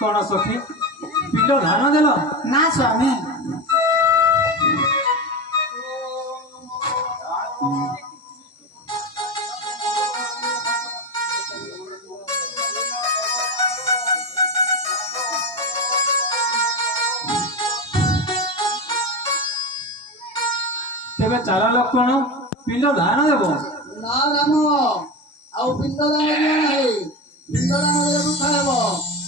कौन सखी पिंड धान देल ना स्वामी तेरे चारा लोक कौन पिंड धान देव ना राम आउ पिंडदान दिया नहीं पिंडदान देबु खाएब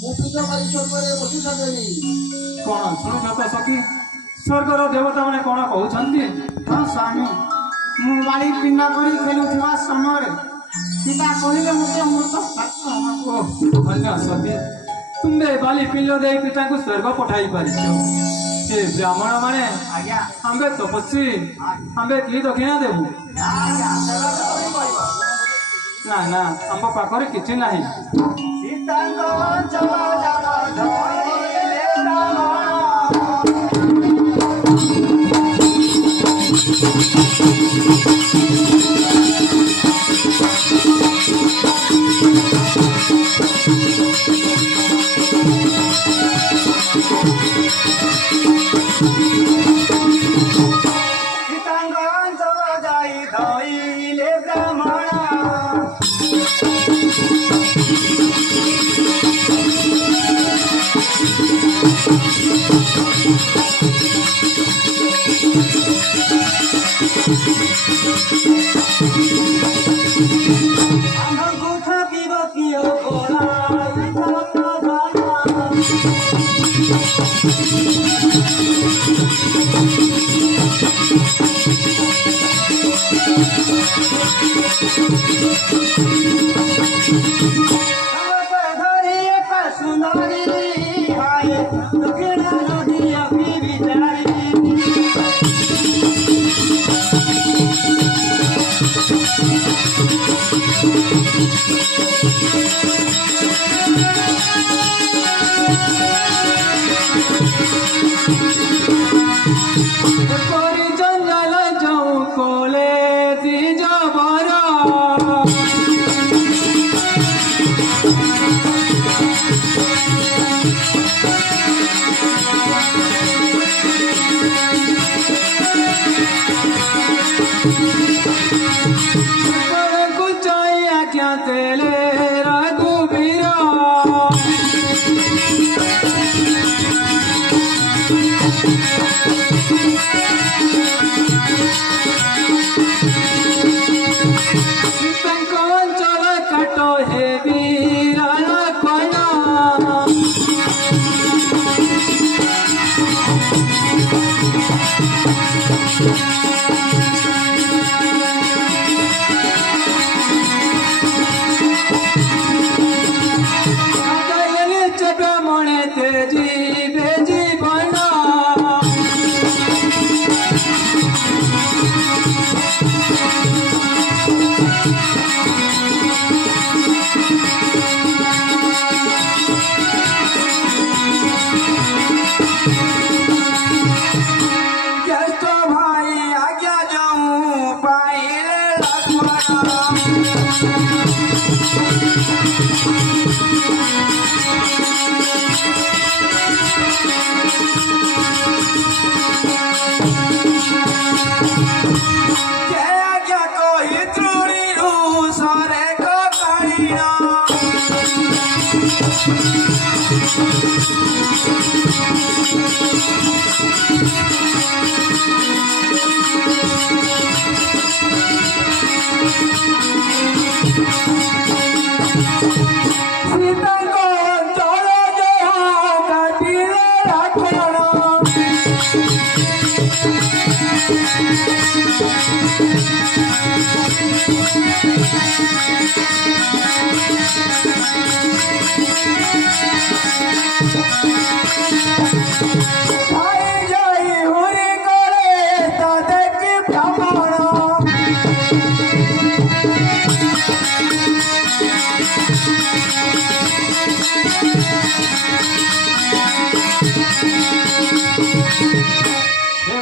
मु पिंड खाली स्वर्गरे बसी सकेनी कौन शुणुच तो सखी स्वर्गर देवता मैंने कौन कहते हाँ स्वामी मु बाड़ी पिंड कर खेलुवा समय सीता कहले मते मृत धन्य सखी तुम्हें बाली पिंड दे पिता को स्वर्ग पठाई पार ब्राह्मण माने आज्ञा आंबे तपस्वी आंबे कि दक्षिणा देबू ना ना आम पाखरे किछि नाही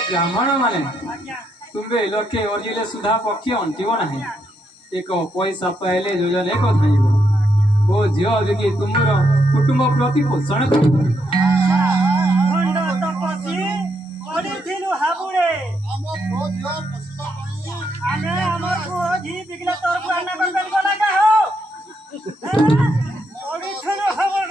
ब्राह्मण माने तुम्बे लोके ओरजिले सुधा पक्षी अंतिव नाही एक पैसा पहले योजन एक थाइबो ଓ ଝିଅ ଦେଖି ତୁମର କୁଟୁମ୍ବ ପ୍ରତିପୋଷଣ କରିପାରିବ। ଖଣ୍ଡ ତପସି କରିଥିଲୁ ହାବୁଡେ ଆମ ପୁଅ ଝିଅ ପୋଷିବା ପାଇଁ ଆମେ ଆମର ପୁଅ ଝି ବିକିଲେ ତୋରକୁ ଆମେ କରିପାରିବ ନା କାହ କରିଥିଲୁ ହାବୁଡେ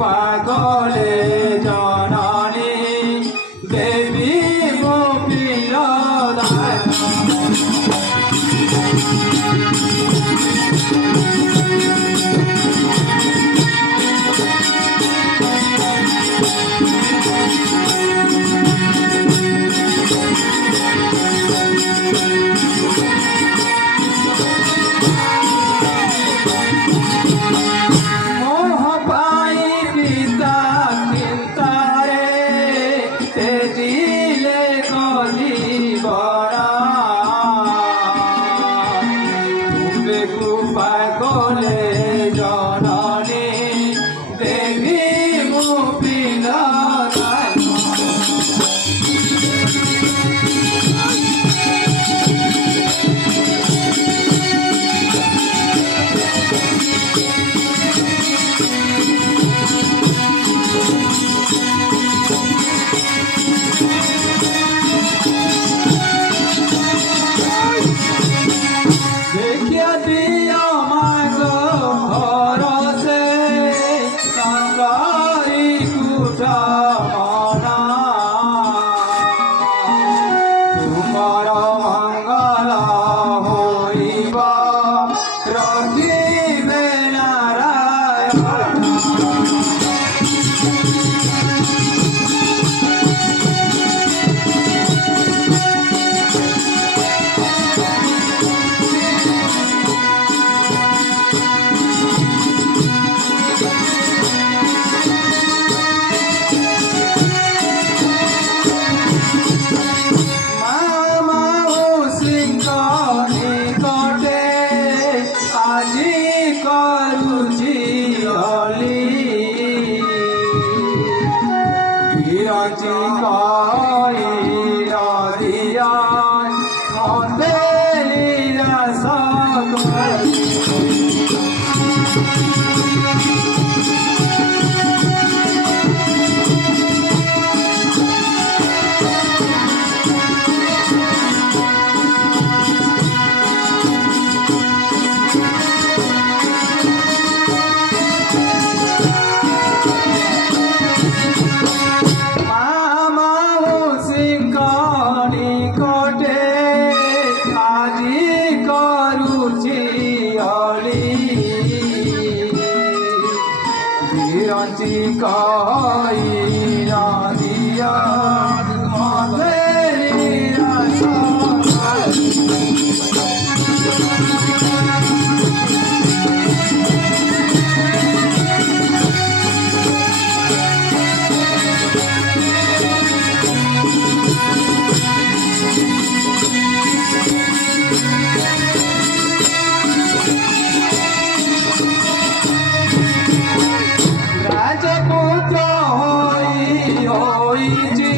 পাগলে জননী দেবী মো পিলদায় পাগলে জননী দেবী মো পিলদায় দেখিয়া দিও মাগ ভরসে কাঙ্গারি কুঠা মনা তুমর মঙ্গল হইব রখিবে নারায়ণ କରୁଛି ଅଲି ବିରଞ୍ଚି କହିଲ ଦିଅ ମତେ ନିରାଶ বিরঞ্চি কইরা দিয়া মতে নিরাশ রাজপুত্র হইছি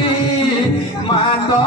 মাতা